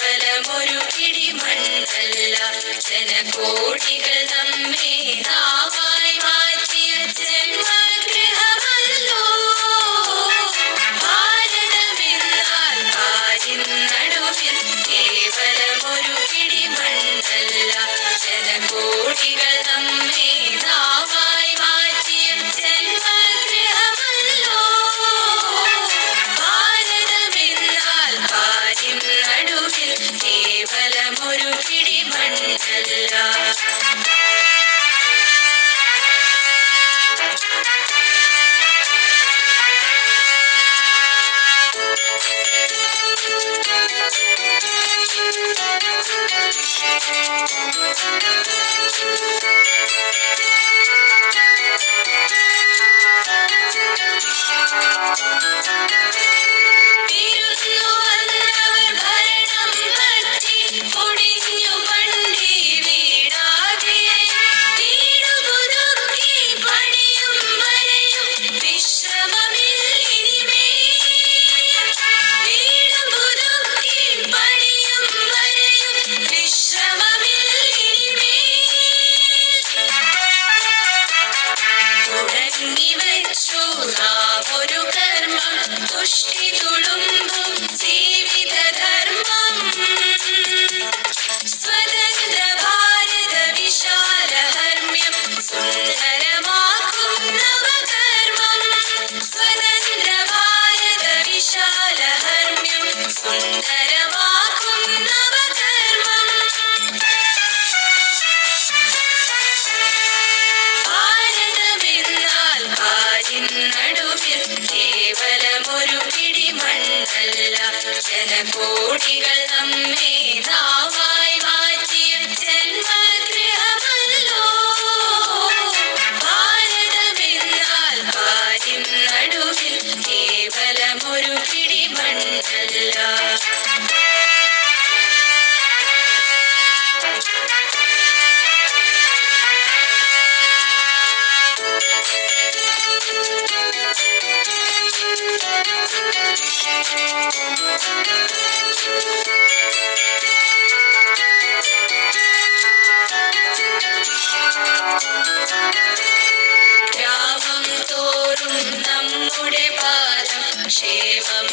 കേവലമൊരു പിടിമണ്ണല്ല, ജനകോടികൾ നമ്മെ നാവായി മാറ്റിയ ജന്മഗൃഹമല്ലോ. ഭാരതമെന്നാൽ പാരിൻ നടുവിൽ കേവലമൊരു പിടിമണ്ണല്ല, ജനകോടികൾ നമ്മെ നാവായി മാറ്റിയ ജന്മഗൃഹമല്ലോ. ഭാരതമെന്നാൽ പാരിൻ നടുവിൽ കേവലമൊരു പിടിമണ്ണല്ല. വിരുന്നു വന്നവർ ഭരണം പറ്റി ഒടിഞ്ഞു പണ്ടേ വീടാകെ. വീടുപുതുക്കി പണിയും വരെയും വിശ്രമമില്ലിനിമേൽ. വീടുപുതുക്കി പണിയും വരെയും വിശ്രമമില്ലിനിമേൽ. തുടങ്ങിവച്ചു നാം ഒരു കർമ്മം, തുഷ്ടി തുളുമ്പും ജീവിതധർമ്മം. സ്വതന്ത്ര ഭാരത വിശാലഹർമ്മ്യം സുന്ദരമാക്കും നവകർമ്മം. സ്വതന്ത്ര ഭാരത വിശാലഹർമ്മ്യം സുന്ദരമാക്കും നവകർമ്മം. ഭാരതമെന്നാൽ പാരിൻ നടുവിൽ കേവലമൊരു പിടിമണ്ണല്ല, ജനകോടികൾ നമ്മെ നാവായി മാറ്റിയ ജന്മഗൃഹമല്ലോ. ഭാരതമെന്നാൽ പാരിൻ നടുവിൽ കേവലമൊരു പിടിമണ്ണല്ല. ഗ്രാമം തോറും നമ്മുടെ പാദം ക്ഷേമം